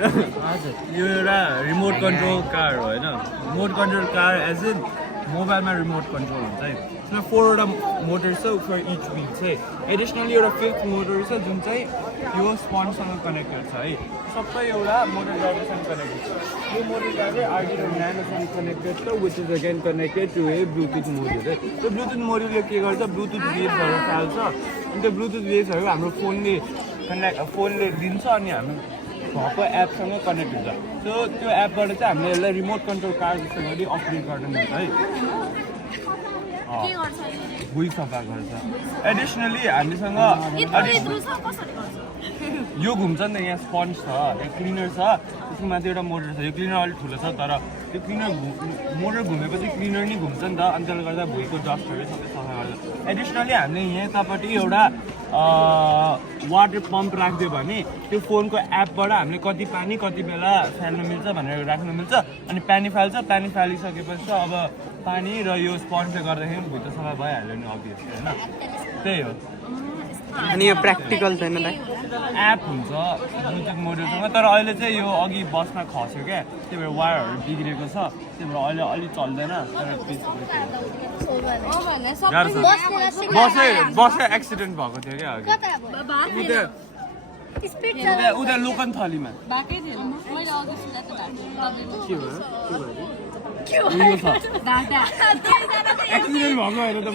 यो एउटा remote control car हो हैन remote control car as in मोबाइलमा रिमोट कन्ट्रोल हुन्छ है यसमा 4 वटा मोटर छ फर इच व्हील चाहिँ एडिसनली एउटा 5th मोटर छ जुन चाहिँ यो स्पन्जसँग कनेक्टेड छ है सबै एउटा मोटर ड्राइभरसँग कनेक्टेड छ यो मोटर ड्राइभर आर्डिनो न्यानोसँग कनेक्टेड छ which is again connected to a Bluetooth module है त्यो ब्लुटुथ मोड्युलले के गर्छ ब्लुटुथ वेभ्सहरू फाल्छ अनि त्यो ब्लुटुथ वेभ्सहरू हाम्रो फोनले दिन्छ अनि हामी भएको एपसँग कनेक्ट हुन्छ सो त्यो एपबाट चाहिँ हामीले यसलाई रिमोट कन्ट्रोल कार जस्तो गरी अपरेट गर्न मिल्छ है भुइँ सफा गर्छ एडिसनली हामीसँग यो घुम्छ नि त यहाँ स्पन्ज छ यो क्लिनर छ त्यसको माथि एउटा मोटर छ यो क्लिनर अलिक ठुलो छ तर त्यो क्लिनर मोटर घुमेपछि क्लिनर नि घुम्छ नि त अनि त्यसले गर्दा भुइँको डस्टहरू सबै सफा गर्छ एडिसनली हामीले यतापट्टि एउटा वाटर पम्प राखिदियो भने त्यो फोनको एपबाट हामीले कति पानी कति बेला फाल्नु मिल्छ भनेर राख्नु मिल्छ अनि पानी फालिसकेपछि चाहिँ अब पानी र यो स्पन्जले गर्दाखेरि भुइँ त सफा भइहाल्यो नि अभियसली होइन त्यही हो अनि यो प्र्याक्टिकल छैन त एप हुन्छ ब्लुटुथ मोड्युलसँग तर अहिले चाहिँ यो अघि बसमा खस्यो क्या त्यही भएर वायरहरू बिग्रेको छ त्यही भएर अहिले अलिक चल्दैन तर बसै एक्सिडेन्ट भएको थियो क्या अघि उता लोकन थलीमा एक्सिडेन्ट भएको होइन त